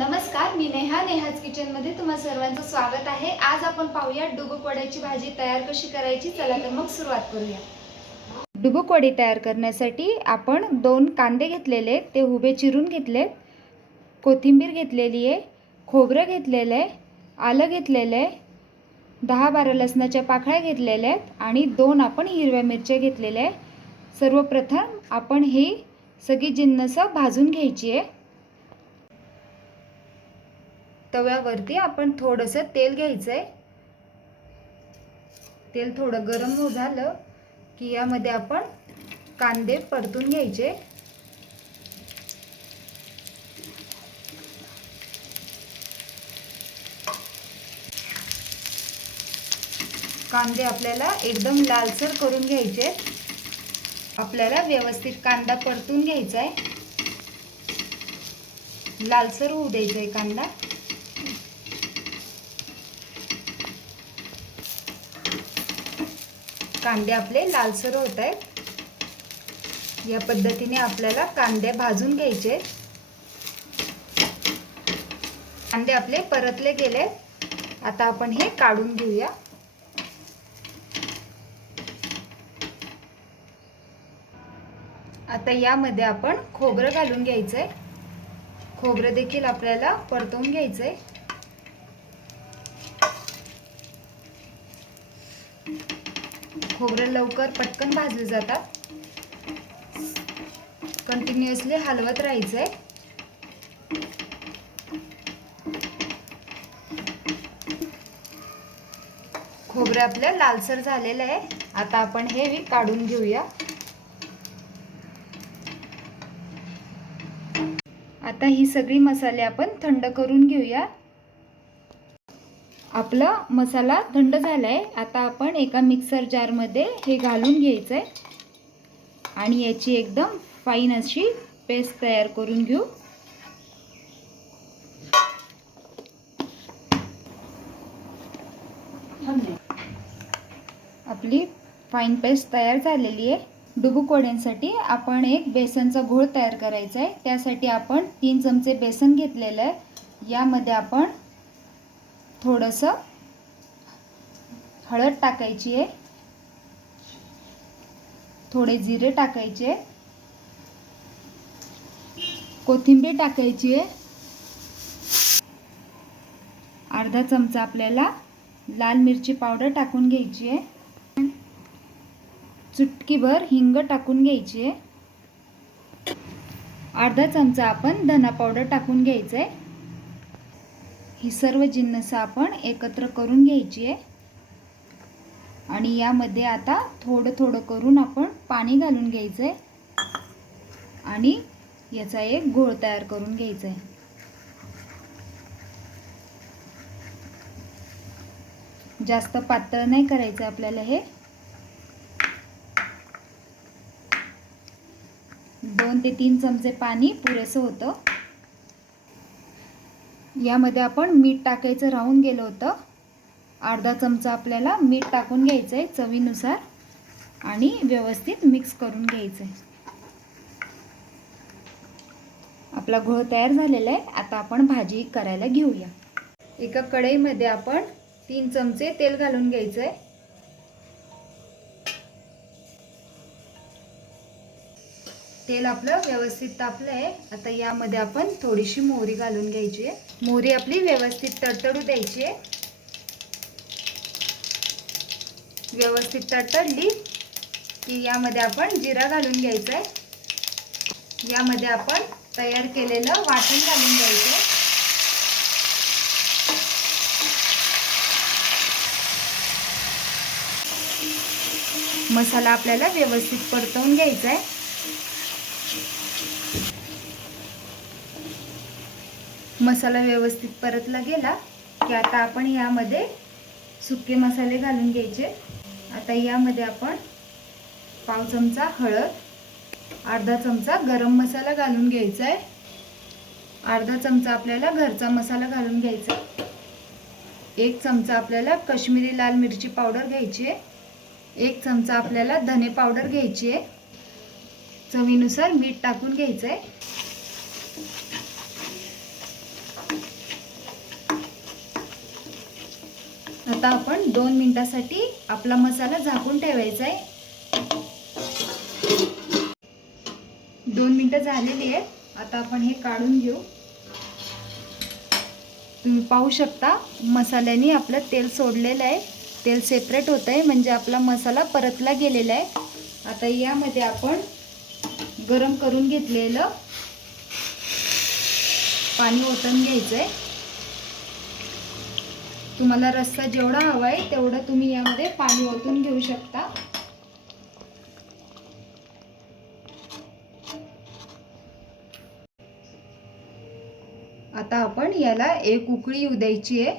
नमस्कार मी नेहा नेहाज किचनमध्ये तुम्हा सर्वांचं स्वागत आहे. आज आपण पाहूया डुबोकवड्याची भाजी तयार कशी करायची चला तर मग सुरुवात करूया. डुबुक तयार करण्यासाठी आपण दोन कांदे घेतलेले आहेत, ते उभे चिरून घेतलेत. कोथिंबीर घेतलेली आहे खोबरं घेतलेलं आहे आलं घेतलेलं आहे दहा बारा लसणाच्या पाकळ्या घेतलेल्या आहेत आणि दोन आपण हिरव्या मिरच्या घेतलेल्या आहे सर्वप्रथम आपण ही सगळी जिन्नस भाजून घ्यायची आहे. तव्यावरती आपण थोडंसं तेल घ्यायचं आहे तेल थोडं गरम हो झालं की यामध्ये आपण कांदे परतून घ्यायचे. कांदे आपल्याला एकदम लालसर करून घ्यायचे. आपल्याला व्यवस्थित कांदा परतून घ्यायचा आहे लालसर होऊ द्यायचा आहे कांदा. कांदे आपले लालसर होत आहेत. या पद्धतीने आपल्याला कांदे भाजून घ्यायचे. कांदे आपले परतले गेले. आता आपण हे काढून घेऊया. आता यामध्ये आपण खोबरं घालून घ्यायचंय. खोबरं देखील आपल्याला परतवून घ्यायचंय. खोबरं लवकर पटकन भाजले जातात. कंटिन्युअसली हलवत राहायचंय. खोबरं आपलं लालसर झालेलं आहे. आता आपण हे काढून घेऊया. आता ही सगळी मसाले आपण थंड करून घेऊया. आपला मसाला थंड झाला आहे आता आपण एका मिक्सर जारमध्ये हे घालून घ्यायचं आहे आणि याची एकदम फाईन अशी पेस्ट तयार करून घेऊ. आपली फाईन पेस्ट तयार झालेली आहे. डुबुक वड्यांसाठी आपण एक बेसनचा घोळ तयार करायचा आहे त्यासाठी आपण तीन चमचे बेसन घेतलेलं आहे. यामध्ये आपण थोडंसं हळद टाकायची आहे. थोडे जिरे टाकायचे कोथिंबीर टाकायची आहे. अर्धा चमचा आपल्याला लाल मिरची पावडर टाकून घ्यायची आहे. चुटकीभर हिंग टाकून घ्यायची आहे. अर्धा चमचा आपण धना पावडर टाकून घ्यायचं आहे. ही सर्व जिन्नसं आपण एकत्र करून घ्यायची आहे. आणि यामध्ये आता थोडं थोडं करून आपण पाणी घालून घ्यायचं आहे. आणि याचा एक घोळ तयार करून घ्यायचा आहे. जास्त पातळ नाही करायचं आपल्याला हे. दोन ते तीन चमचे पाणी पुरेसं होतं. यामध्ये आपण मीठ टाकायचं राहून गेलं होतं. अर्धा चमचा आपल्याला मीठ टाकून घ्यायचं आहे चवीनुसार आणि व्यवस्थित मिक्स करून घ्यायचं आहे आपला घोळ तयार झालेला आहे. आता आपण भाजी करायला घेऊया. एका कढईमध्ये आपण तीन चमचे तेल घालून घ्यायचं आहे तेल आपलं व्यवस्थित तापलं आहे आता यामध्ये आपण थोडीशी मोहरी घालून घ्यायची आहे. मोहरी आपली व्यवस्थित तडतडू द्यायची आहे. व्यवस्थित तडतडली की यामध्ये आपण जिरा घालून घ्यायचा आहे. यामध्ये आपण तयार केलेलं वाटण घालून घ्यायचं आहे. मसाला आपल्याला व्यवस्थित परतवून घ्यायचा आहे. मसाला व्यवस्थित परतला गेला की आता आपण यामध्ये सुके मसाले घालून घ्यायचे. आता यामध्ये आपण पाव चमचा हळद अर्धा चमचा गरम मसाला घालून घ्यायचा आहे. अर्धा चमचा आपल्याला घरचा मसाला घालून घ्यायचा एक चमचा आपल्याला कश्मीरी लाल मिरची पावडर घ्यायची आहे. एक चमचा आपल्याला धने पावडर घ्यायची आहे. चवीनुसार मीठ टाकून घ्यायचं आहे. आता आपण दोन मिनिटासाठी आपला मसाला झाकून ठेवायचा आहे. दोन मिनटं झालेली आहेत. आता आपण हे काढून घेऊ. तुम्ही पाहू शकता मसाल्याने आपलं तेल सोडलेलं आहे. तेल सेपरेट होतं आहे म्हणजे आपला मसाला परतला गेलेला आहे. आता यामध्ये आपण गरम करून घेतलेलं पाणी ओतून घ्यायचं आहे तुम्हाला रस्सा जेवढा हवा आहे तेवढं तुम्ही यामध्ये पाणी ओतून घेऊ शकता. आता आपण याला एक उकळी येऊ द्यायची आहे.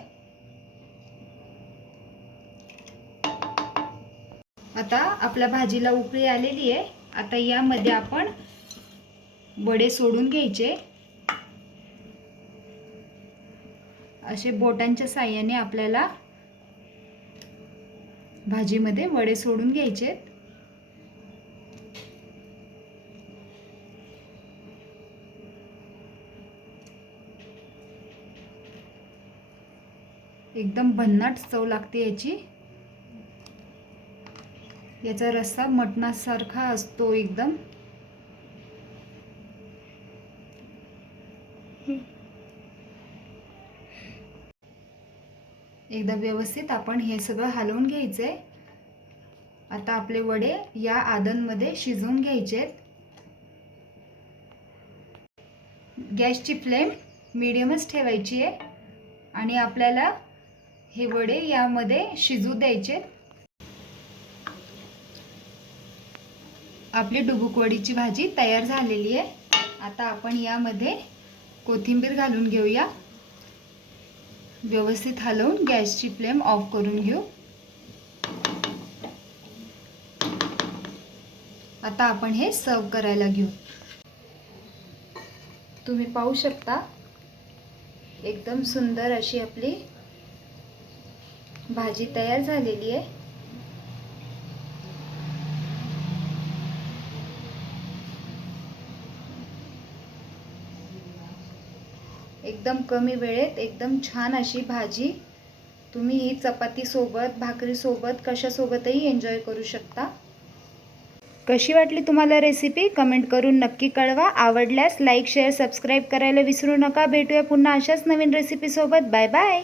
आता आपल्या भाजीला उकळी आलेली आहे. आता यामध्ये आपण वडे सोडून घ्यायचे. असे बोटांच्या साह्याने आपल्याला भाजीमध्ये वडे सोडून घ्यायचे एकदम भन्नाट चव लागते याची. याचा रस्सा मटणासारखा असतो एकदम. एकदा व्यवस्थित आपण हे सगळं हलवून घ्यायचं आहे आता आपले वडे या आदनमध्ये शिजवून घ्यायचे आहेत गॅसची फ्लेम मिडियमच ठेवायची आहे आणि आपल्याला हे वडे यामध्ये शिजू द्यायचे आपली डुबुकवडीची भाजी तयार झालेली आहे. आता आपण यामध्ये कोथिंबीर घालून घेऊया. व्यवस्थित हलवून गॅसची फ्लेम ऑफ करून घेऊ. आता आपण हे सर्व करायला घेऊ. तुम्ही पाहू शकता एकदम सुंदर अशी आपली भाजी तयार झालेली आहे. एकदम कमी वेळेत एकदम छान अशी भाजी तुम्ही ही चपातीसोबत भाकरीसोबत कशासोबतही एन्जॉय करू शकता. कशी वाटली तुम्हाला रेसिपी कमेंट करून नक्की कळवा. आवडल्यास लाईक शेअर सबस्क्राईब करायला विसरू नका. भेटूया पुन्हा अशाच नवीन रेसिपीसोबत बाय बाय